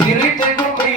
சிரித்து கும்பிய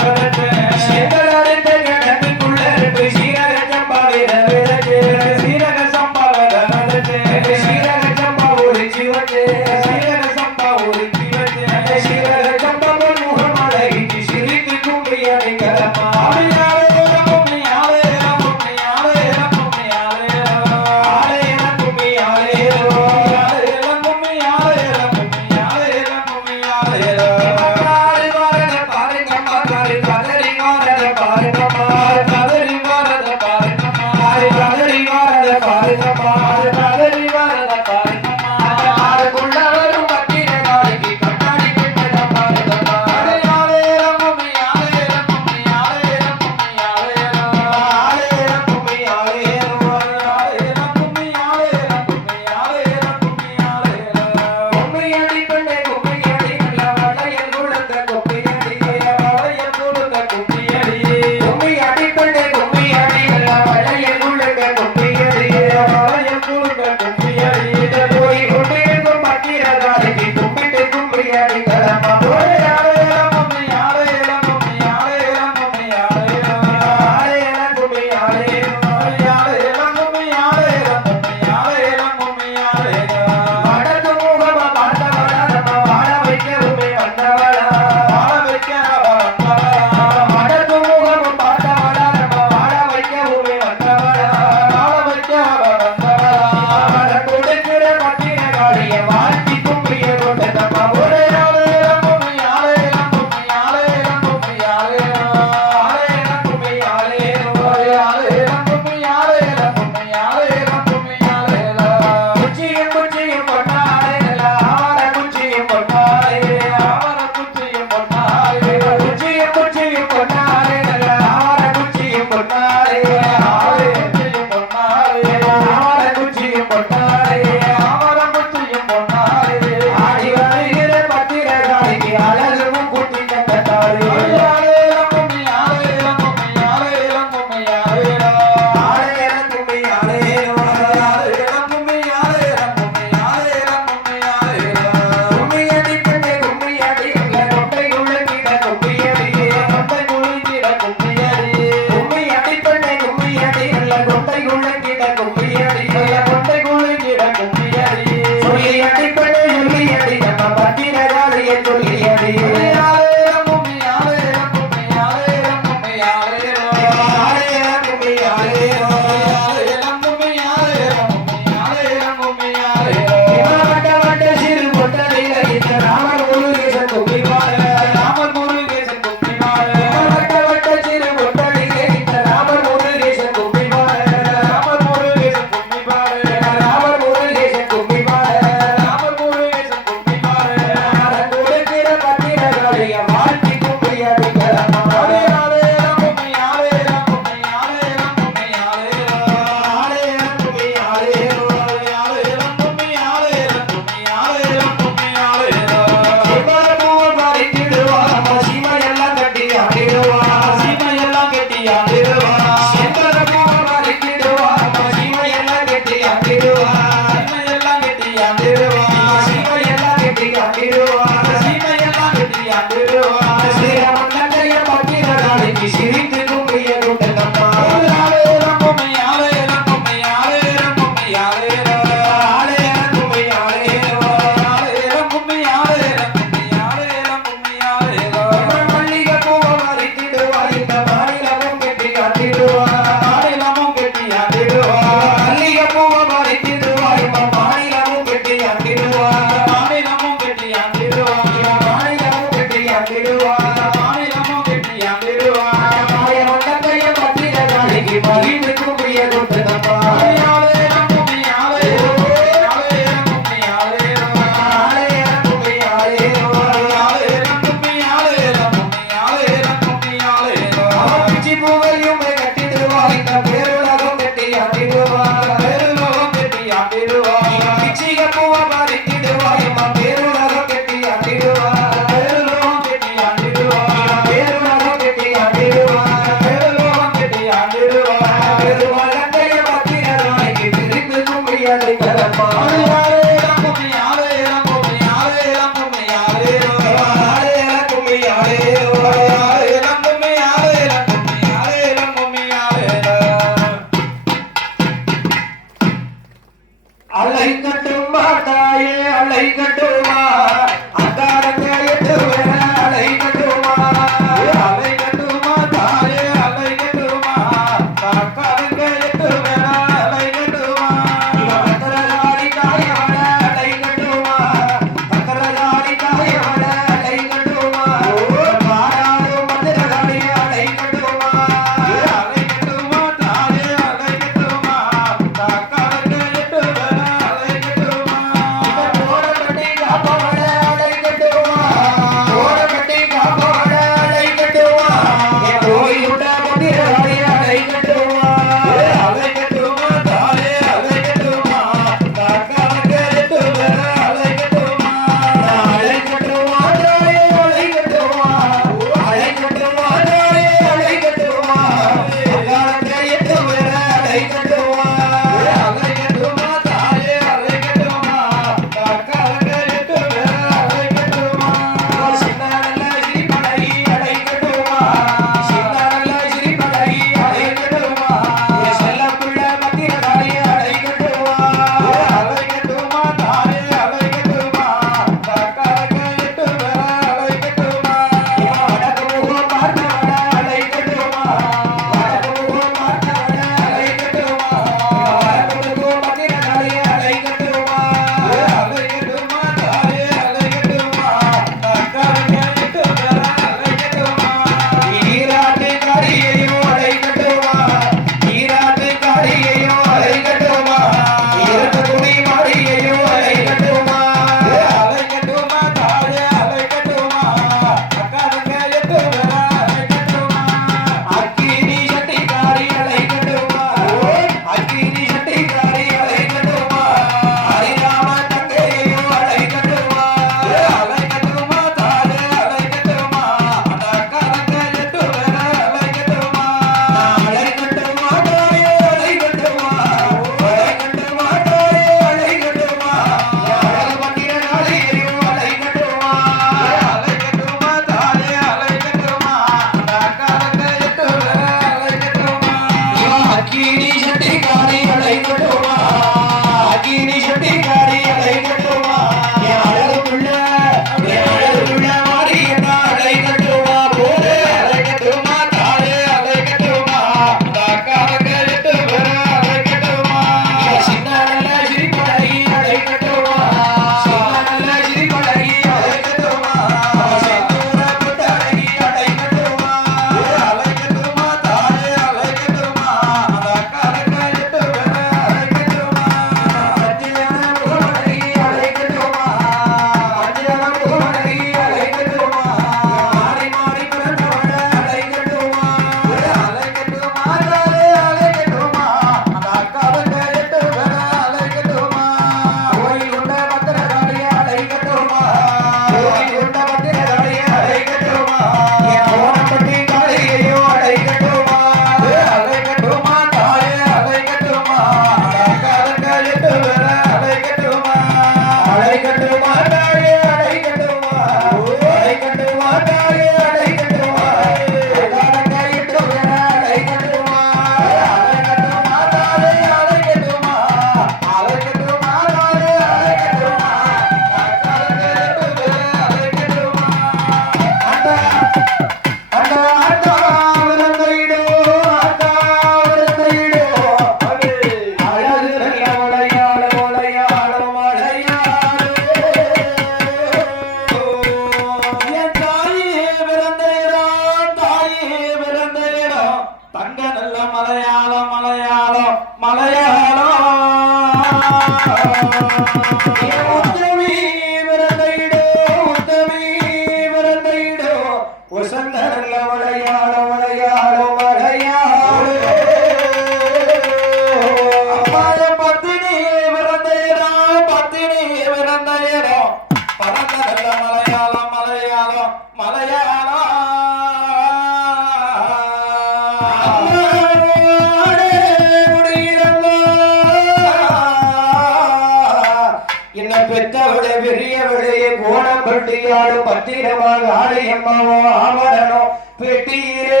பெற்றவளே பெரியவளே கோணம் பட்டியாடும் பத்திரமாக ஆலயம்மாவோ ஆவரணோ பெட்டியிலே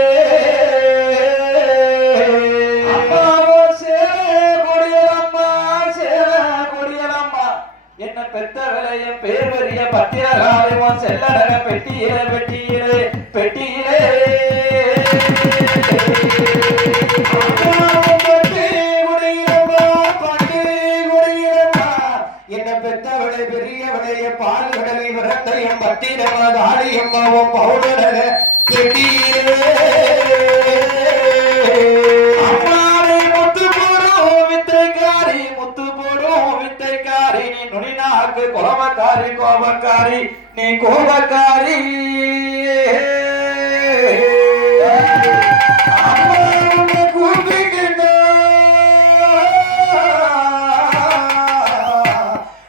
அம்மாவோ கொடியலம்மா என்ன பெற்றவளே என் பேர் பெரிய பத்திரகாலமோ செல்லடக பெட்டியிலே பெட்டியிலே பெட்டியிலே பெற்றவளை பெரியவளை பால்கடலை விரத்தையும் பட்டினமாக ஆடியம்மாவும் பவுடரக பெட்டியிலே அம்மாவை முத்து போடும் வித்தைக்காரி நீ நுனிநாக்கு கோபக்காரி நீ கோபக்காரி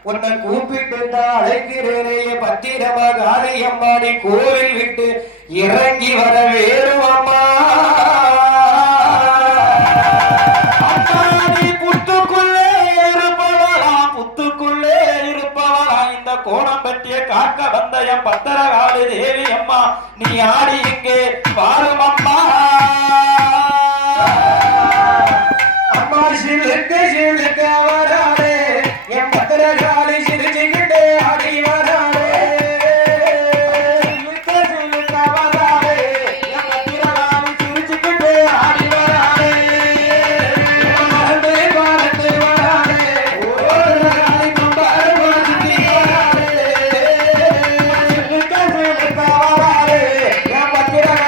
உன்னை கூப்பிட்டு அழைக்கிறேனே பத்திரமாக ஆலயம்மாடி கோவில் விட்டு இறங்கி வர வேறும் அம்மா நீ புத்துக்குள்ளே இருப்பவளா இந்த கோணம் பற்றிய காக்க வந்த என் பத்திரகாளி தேவி அம்மா நீ ஆடி இங்கே பாரும் அம்மா அம்மா சிலுக்க வராதே என் பத்திரகாளி சிரிச்சுக்கிட்டே ஆடி வராதே சிலுக்க வராதே என் பத்திரகாளி சிரிச்சுக்கிட்டே ஆடி வராதே பாரத்து வராதே ஒரு காளி கொண்டாடு சுத்தி வராதே சிலுக்க வராதே என் பத்திரகாளி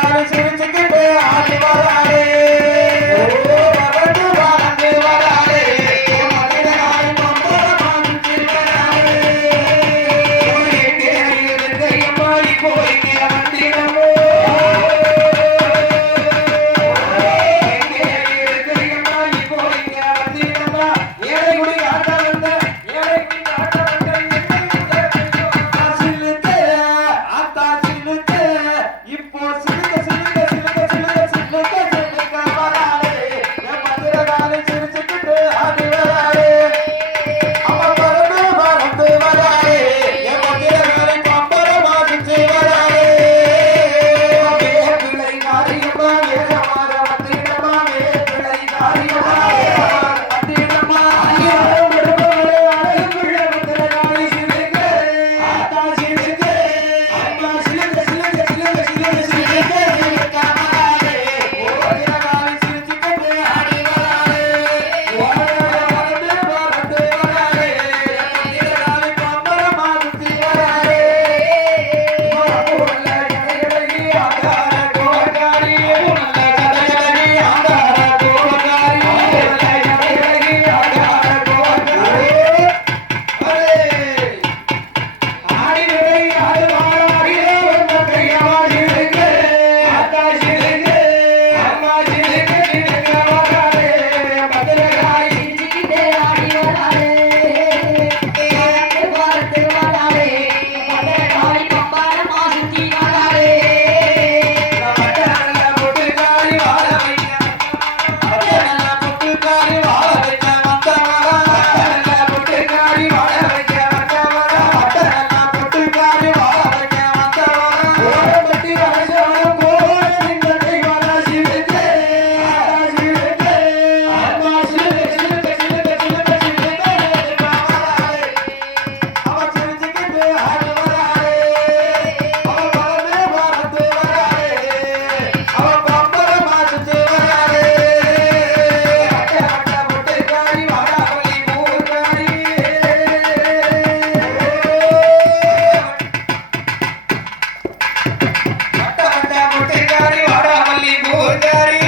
பூஜாரி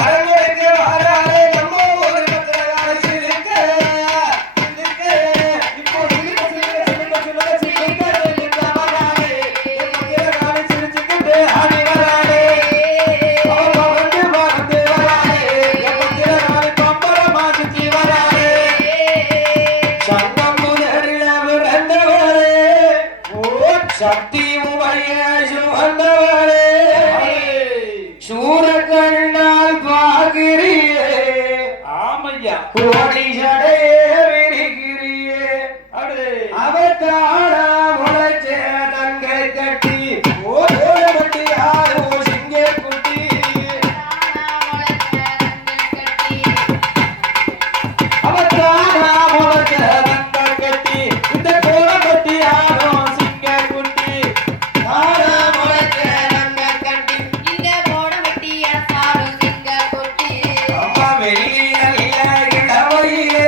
அரங்கொடுக்க வாராரே நம்ம ஊரு பத்திரகாளி சிலுக்க இப்போ சிலுக்க வராரே பத்திரகாளி சிரிச்சுக்கிட்டு ஆடி வராரே வந்து வராரே பத்திரகாளி பம்பரமா சுத்தி வராரே சங்கம் முதலில் பிறந்தவரே ஓ சக்தி உமைய சுமந்தவரே சூரக்கண்ணால் பாகிரியே ஆமையா கோடி ஜடையே விரிகிரியே அவத்தானா முளைச்ச தங்கை கட்டி ஓடி ஆரோ சிங்க குட்டி அவத்தானா முளைச்ச தங்கை கட்டி இந்த கோலம் கட்டி ஆரோ சிங்க குட்டி தானா முளைச்ச தங்கை கட்டி அம்மா வெளியில இளவையிலே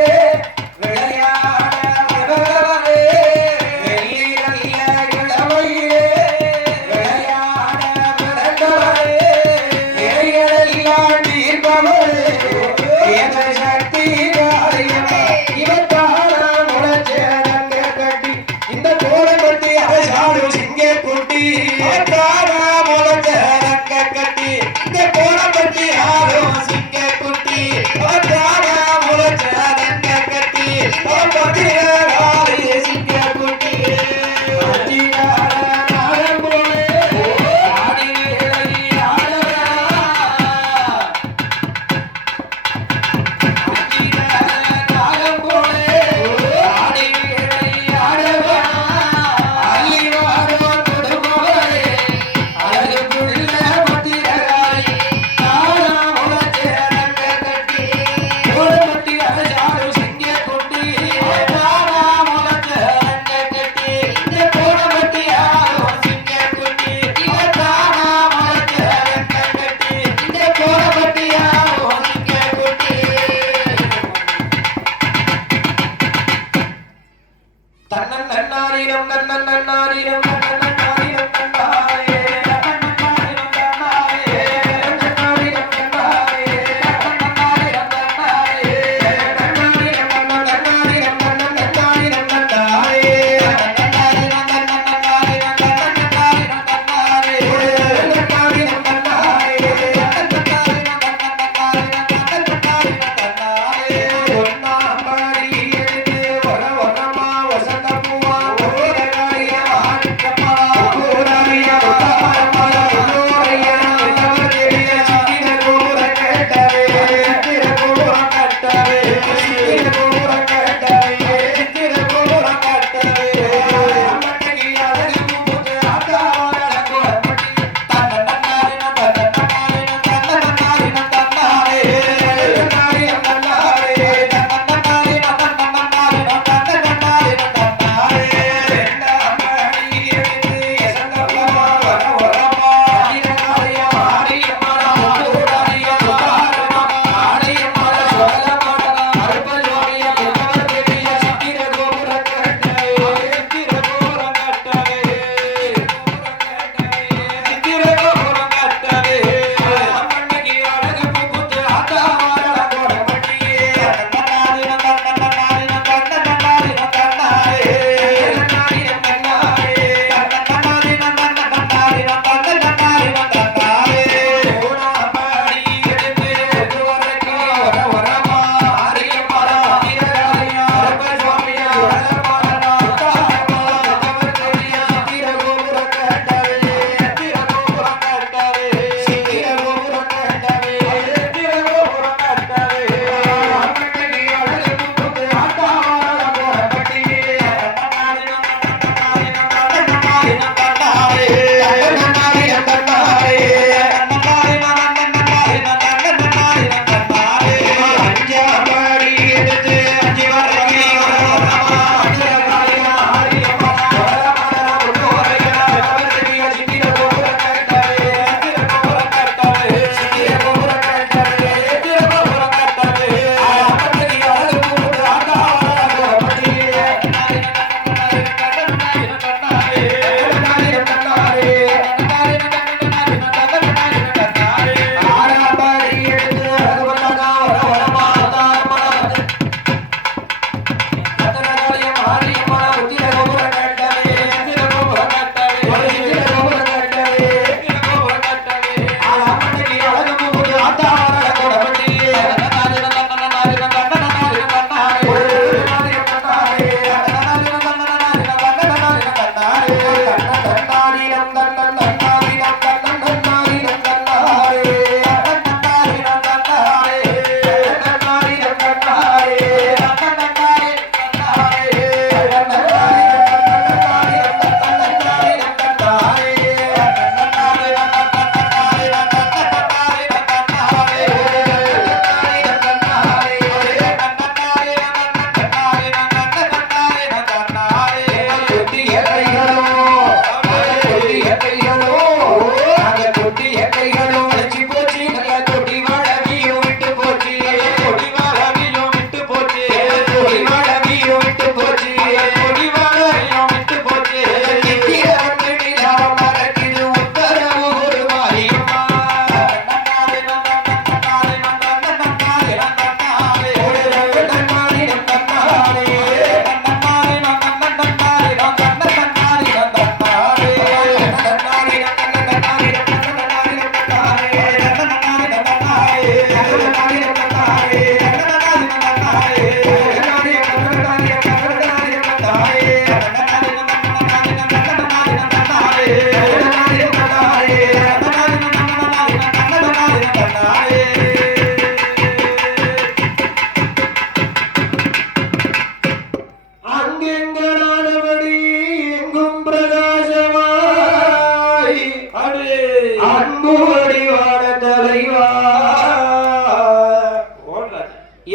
அன்போடி வாழ தலைவா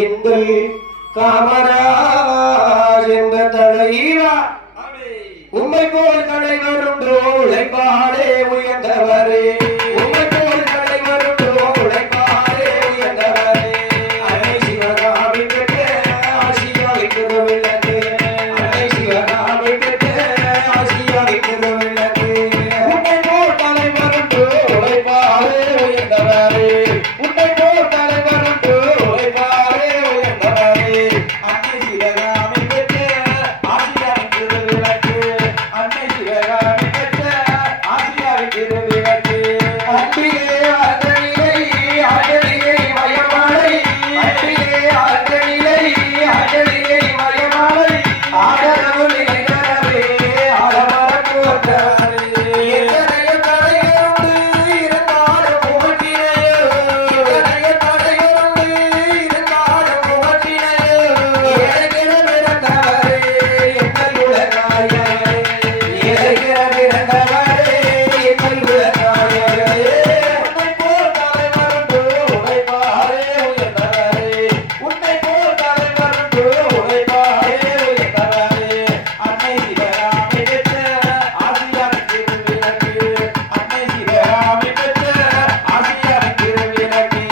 எங்கள் காமராஜ் என்ற தலைவா உம்மை போல் தலைவர் உண்டோ உழைப்பாளே உயர்ந்தவரே உம்மை போல் தலைவர் உண்டோ உழைப்பாளே உயர்ந்தவரே அன்னை சிவகாமி பெற்ற ஆசியாவை திருவிளக்கு அன்னை சிவகாமி பெற்ற ஆசியாவை திருவிளக்கு உம்மை போல் தலைவர் உண்டோ உழைப்பாளே உயர்ந்தவரே உம்மை போல் தலைவர் உண்டோ உழைப்பாளே உயர்ந்தவரே அன்னை சிவகாமி பெற்ற ஆசியாவை திருவிளக்கு அன்னை சிவகாமி பெற்ற ஆசியாவை திருவிளக்கு அன்பிலே ஆற்றலிலே ஆற்றலிலே மயமாலை அன்பிலே ஆற்றலிலே ஆற்றலிலே மயமாலை ஆடரவு நிலையரவே ஆடமர போற்றவரே எத்தனைய தடைகளுண்டு இருந்தாலும் புகழ்ச்சினையோ எத்தனைய தடைகளுண்டு இருந்தாலும் புகழ்ச்சினையோ ஏழைகிற பிறந்தவரே எங்கள் உலகாயரே ஏழைகிற பிறந்தவரே எங்கள் உலகாயரே உன்னை போல் தலைவருண்டு உழைப்பாரே உயர்ந்தவரே உன்னை போல் தலைவருண்டு உழைப்பாரே உயர்ந்தவரே அன்னை சிவகாமி பெற்ற ஆசியாவின் திருவிளக்கு அன்னை சிவகாமி பெற்ற ஆசியாவின் திருவிளக்கு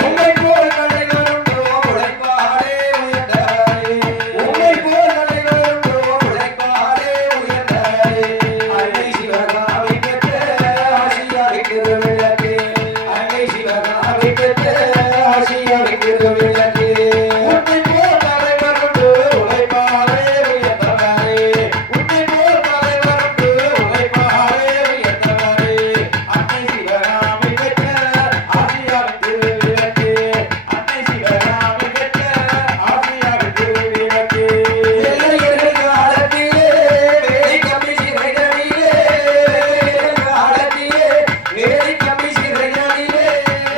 உன்னை போல் தலைவருண்டு உழைப்பாரே உயர்ந்தவரே உன்னை போல் தலைவருண்டு உழைப்பாரே உயர்ந்தவரே அன்னை சிவகாமி பெற்ற ஆசியாவின் திருவிளக்கு அன்னை சிவகாமி பெற்ற ஆசியாவின் திருவிளக்கு உன்னை போல் தலைவருண்டு உழைப்பாரே உயர்ந்தவரே உன்னை போல் தலைவருண்டு உழைப்பாரே உயர்ந்தவரே அன்னை சிவகாமி பெற்ற ஆசியாவின் திருவிளக்கு அன்னை சிவகாமி பெற்ற ஆசியாவின் திருவிளக்கு வெள்ளையர்கள் காலத்திலே வேலை கம்பி சிறைகளிலே வெள்ளையர்கள் காலத்திலே வேலை கம்பி சிறைகளிலே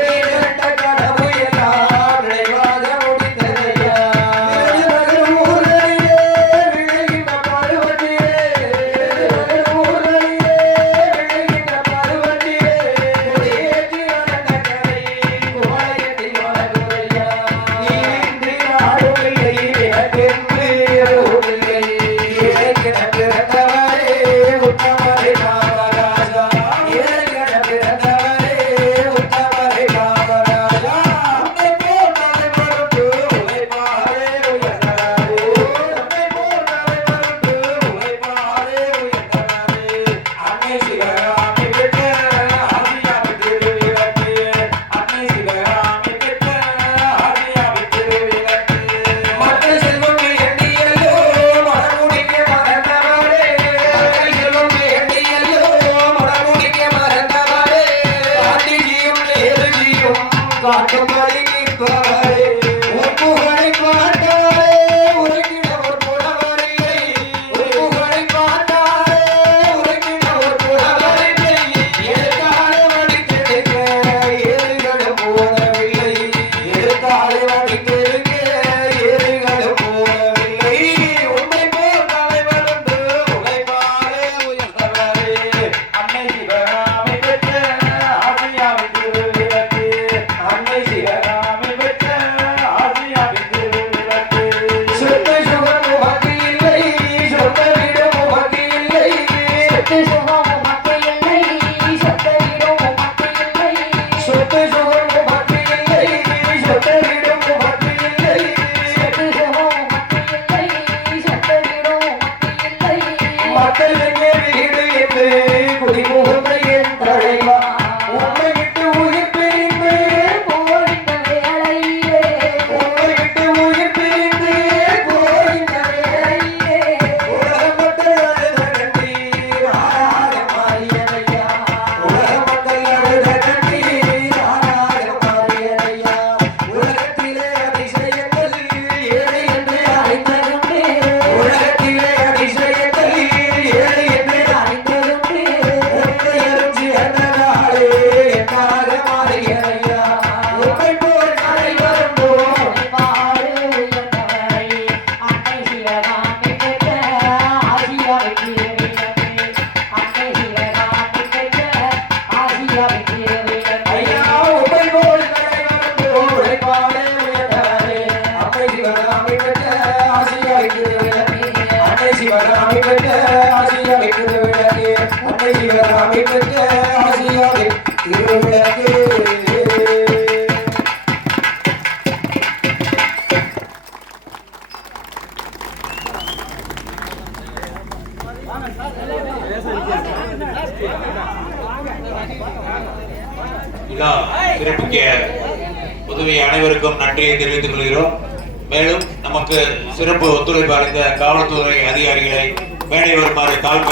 நீண்ட கனவு எல்லாம் நிறைவாக முடிந்ததையா நகர் ஊர்களிலே விளைகின்ற பருவத்திலே நகர் ஊர்களிலே விளைகின்ற பருவத்திலே கொடியேற்றி வளர்ந்த கரை குவளையத்தில் வளர்ந்ததையா நீரின்றி நாடுமில்லை எனக்கென்று எதுவுமில்லை ஏழைக்கென பிறந்தவரே உத்தமரை காமராஜா ஏழைக்கென பிறந்தவரே உத்தமரை காமராஜா உன்னை போல் தலைவருண்டு உழைப்பாரே உயர்ந்தவரே உன்னை போல் தலைவருண்டு உழைப்பாரே உயர்ந்தவரே அன்னை சிவகாமி பெற்ற ஆசியாவின் திருவிளக்கு அன்னை சிவகாமி பெற்ற ஆசியாவின் திருவிளக்கு மற்ற செல்வம் எண்ணியல்லோ மனமுடிக்க மறந்தவரே மற்ற செல்வம் எண்ணியல்லோ மனமுடிக்க மறந்தவரே காந்திஜியும் நேருஜியும் காட்டும்படி நிற்பவரே உன் புகழை பார்த்தாலே உரைக்கிட ஒரு புலவரில்லை உன் புகழை பார்த்தாலே உரைக்கிட ஒரு புலவரில்லை எதுக்காக வடித்தெடுக்க ஏறுகளும் போனவில்லை எதுக்காக வடித்தெடுக்க ஏறுகளும் போனவில்லை உன்னை போல் தலைவருண்டு உழைப்பாரே உயர்ந்தவரே அன்னை சிவகாமி பெற்ற ஆசியாவின் திருவிளக்கு அன்னை சிவகாமி பெற்ற ஆசியாவே திருவிளக்கு விழா சிறப்பிக்க உதவி அனைவருக்கும் நன்றியை தெரிவித்துக் கொள்கிறோம். மேலும் நமக்கு சிறப்பு ஒத்துழைப்பு அளித்த காவல்துறை அதிகாரிகளை மேடை வருமாறு தாழ்மை